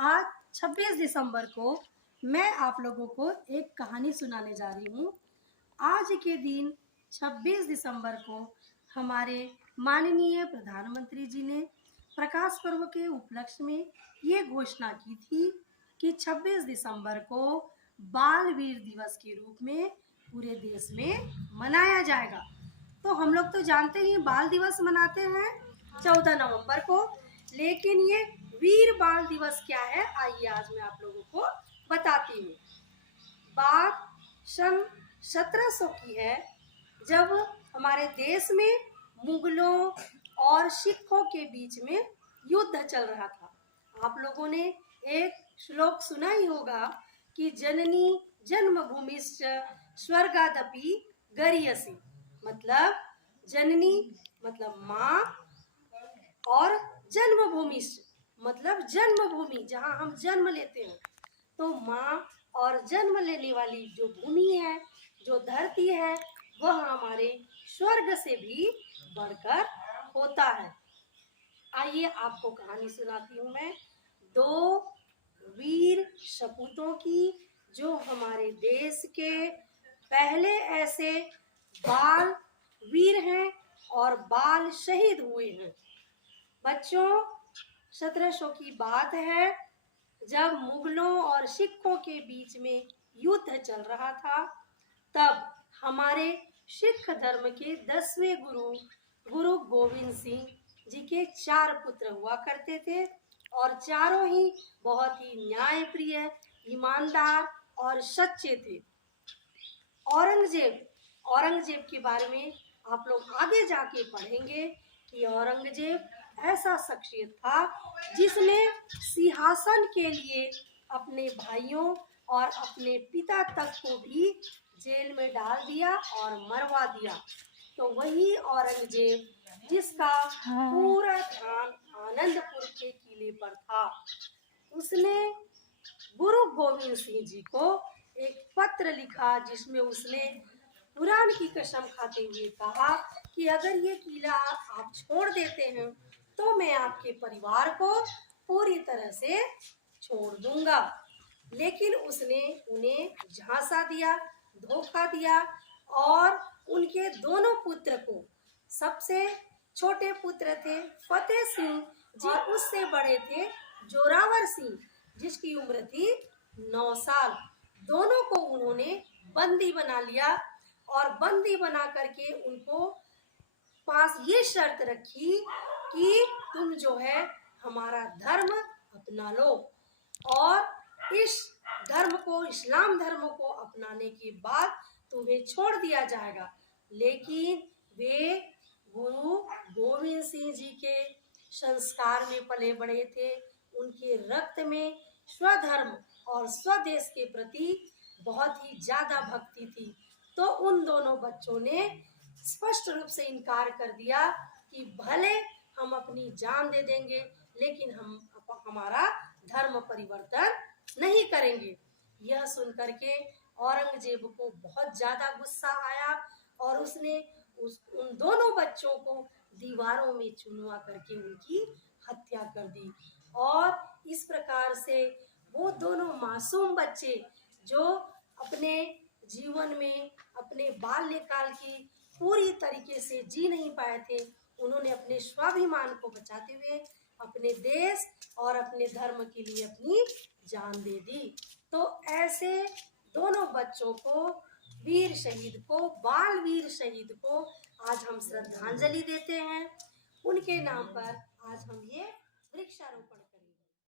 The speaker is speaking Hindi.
आज 26 दिसंबर को मैं आप लोगों को एक कहानी सुनाने जा रही हूँ। आज के दिन 26 दिसंबर को हमारे माननीय प्रधानमंत्री जी ने प्रकाश पर्व के उपलक्ष्य में ये घोषणा की थी कि 26 दिसंबर को बाल वीर दिवस के रूप में पूरे देश में मनाया जाएगा। तो हम लोग तो जानते ही बाल दिवस मनाते हैं 14 नवंबर को, लेकिन ये वीर बाल दिवस क्या है, आइए आज मैं आप लोगों को बताती हूँ। बात सन 1700 की है, जब हमारे देश में मुगलों और सिखों के बीच में युद्ध चल रहा था। आप लोगों ने एक श्लोक सुना ही होगा कि जननी जन्मभूमिश्च स्वर्गादपि गरीयसी, मतलब जननी मतलब माँ और जन्मभूमि मतलब जन्मभूमि जहाँ हम जन्म लेते हैं। तो माँ और जन्म लेने वाली जो भूमि है, जो धरती है, वह हमारे स्वर्ग से भी बढ़कर होता है। आइए आपको कहानी सुनाती हूँ मैं, दो वीर सपूतों की, जो हमारे देश के पहले ऐसे बाल वीर हैं और बाल शहीद हुए हैं। बच्चों, 1700 की बात है, जब मुगलों और सिखों के बीच में युद्ध चल रहा था। तब हमारे सिख धर्म के 10वें गुरु गोविंद सिंह जी के 4 पुत्र हुआ करते थे और चारों ही बहुत ही न्यायप्रिय, ईमानदार और सच्चे थे। औरंगजेब के बारे में आप लोग आगे जाके पढ़ेंगे कि औरंगजेब ऐसा शख्सियत था जिसने सिंहासन के लिए अपने भाइयों और अपने पिता तक को भी जेल में डाल दिया और मरवा दिया। तो वही औरंगजेब जिसका पूरा ध्यान आनंदपुर के किले पर था, उसने गुरु गोविंद सिंह जी को एक पत्र लिखा, जिसमें उसने कुरान की कसम खाते हुए कहा कि अगर ये किला आप छोड़ देते हैं तो मैं आपके परिवार को पूरी तरह से छोड़ दूंगा। लेकिन उसने उन्हें झांसा दिया, धोखा दिया और उनके दोनों पुत्र को, सबसे छोटे पुत्र थे फतेह सिंह जी, उससे बड़े थे जोरावर सिंह जिसकी उम्र थी 9 साल, दोनों को उन्होंने बंदी बना लिया और बंदी बना करके उनको पास ये शर्त रखी कि तुम जो है हमारा धर्म अपना लो, और इस धर्म को, इस्लाम धर्म को अपनाने के बाद तुम्हें छोड़ दिया जाएगा। लेकिन वे गुरु गोविंद सिंह जी के संस्कार में पले बड़े थे, उनके रक्त में स्वधर्म और स्वदेश के प्रति बहुत ही ज्यादा भक्ति थी। तो उन दोनों बच्चों ने स्पष्ट रूप से इनकार कर दिया कि भले हम अपनी जान दे देंगे, लेकिन हम हमारा धर्म परिवर्तन नहीं करेंगे। यह सुनकर के औरंगजेब को बहुत ज्यादा गुस्सा आया और उसने उन दोनों बच्चों को दीवारों में चुनवा करके उनकी हत्या कर दी। और इस प्रकार से वो दोनों मासूम बच्चे, जो अपने जीवन में अपने बाल्यकाल की पूरी तरीके से जी नहीं पाए थे, उन्होंने अपने स्वाभिमान को बचाते हुए अपने देश और अपने धर्म के लिए अपनी जान दे दी। तो ऐसे दोनों बच्चों को, वीर शहीद को, बाल वीर शहीद को आज हम श्रद्धांजलि देते हैं। उनके नाम पर आज हम ये वृक्षारोपण